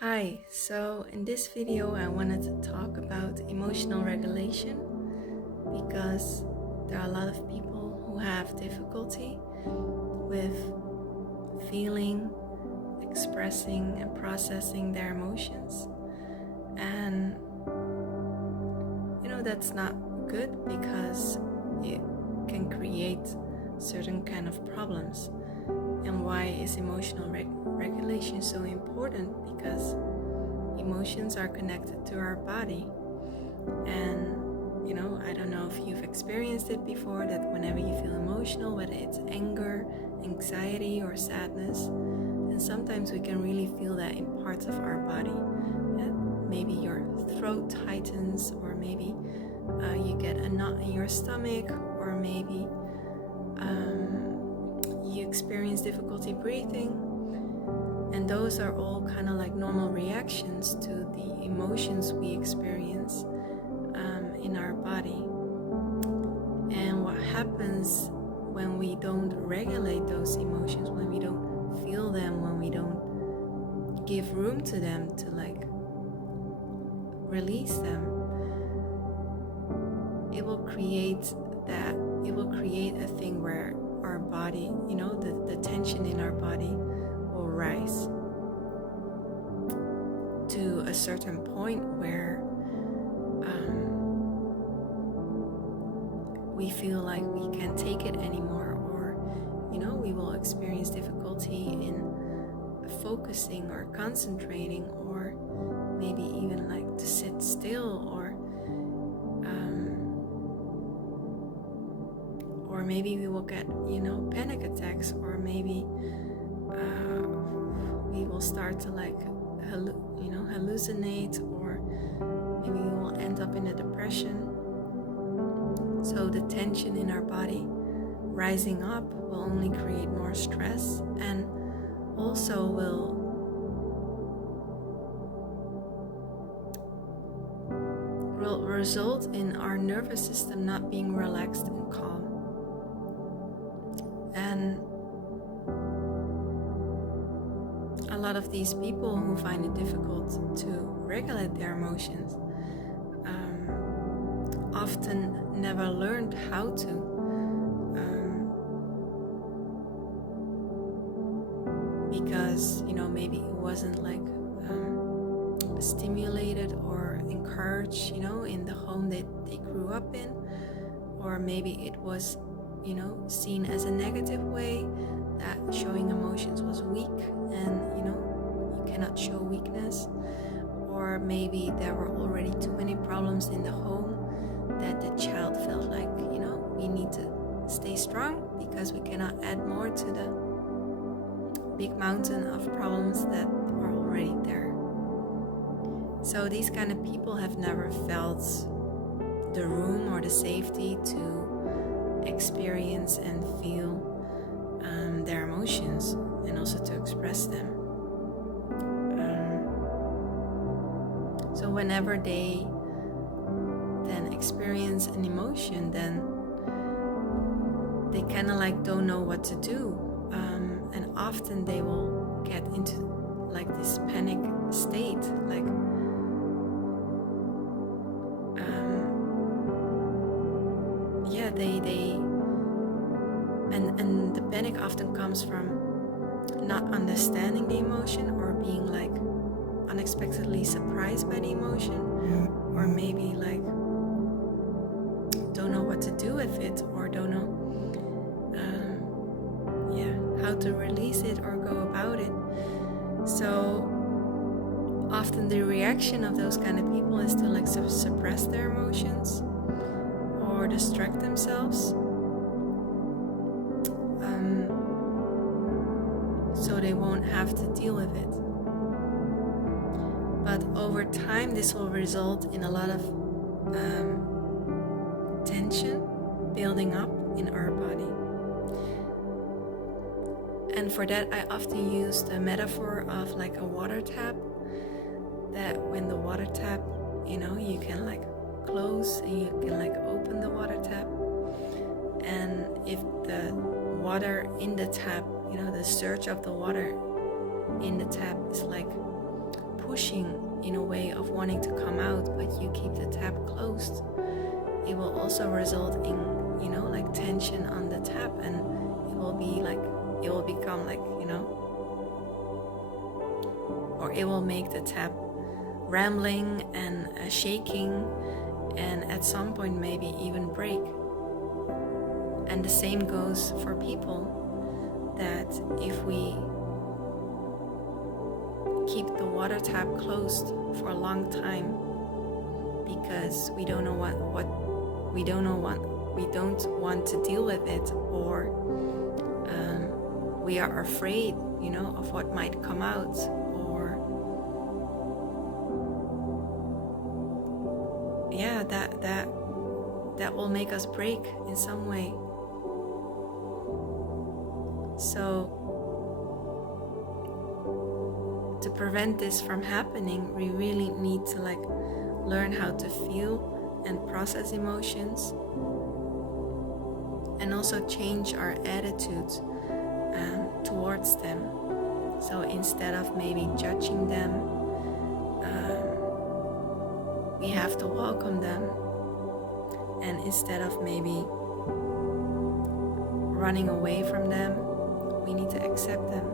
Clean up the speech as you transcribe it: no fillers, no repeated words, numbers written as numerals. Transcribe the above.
Hi, so in this video I wanted to talk about emotional regulation because there are a lot of people who have difficulty with feeling, expressing and processing their emotions. And that's not good because it can create certain kind of problems. And why is emotional regulation so important? Because emotions are connected to our body. And I don't know if you've experienced it before, that whenever you feel emotional, whether it's anger, anxiety, or sadness, then sometimes we can really feel that in parts of our body. Yeah? Maybe your throat tightens, or maybe you get a knot in your stomach, or maybe you experience difficulty breathing. And those are all kind of like normal reactions to the emotions we experience in our body. And what happens when we don't regulate those emotions, when we don't feel them, when we don't give room to them to release them, it will create a thing where our body, the tension in our body will rise to a certain point where we feel like we can't take it anymore, or we will experience difficulty in focusing or concentrating, or maybe even like to sit still, or maybe we will get panic attacks, or maybe we will start to hallucinate, or maybe we will end up in a depression. So the tension in our body rising up will only create more stress, and also will result in our nervous system not being relaxed and calm. And a lot of these people who find it difficult to regulate their emotions often never learned how to, because maybe it wasn't stimulated or encouraged in the home that they grew up in, or maybe it was seen as a negative way, that showing emotions was weak, and you cannot show weakness. Or maybe there were already too many problems in the home that the child felt like we need to stay strong because we cannot add more to the big mountain of problems that are already there. So these kind of people have never felt the room or the safety to experience and feel their emotions, and also to express them. So whenever they then experience an emotion, then they kind of don't know what to do, and often they will get into this panic state, and the panic often comes from not understanding the emotion, or being unexpectedly surprised by the emotion, or maybe don't know what to do with it, or don't know how to release it or go about it. So often the reaction of those kind of people is to suppress their emotions or distract themselves, so they won't have to deal with it. But over time, this will result in a lot of tension building up in our body. And for that, I often use the metaphor of a water tap, that when the water tap, you can close and you can open the water tap. And if the water in the tap, the surge of the water in the tap is pushing in a way of wanting to come out, but you keep the tap closed, it will also result in, like tension on the tap, and it will become like, or it will make the tap rambling and shaking, and at some point maybe even break. And the same goes for people, that if we keep the water tap closed for a long time because we don't want to deal with it, or we are afraid, of what might come out, or that will make us break in some way. So to prevent this from happening, we really need to learn how to feel and process emotions, and also change our attitudes towards them. So instead of maybe judging them, we have to welcome them, and instead of maybe running away from them, we need to accept them.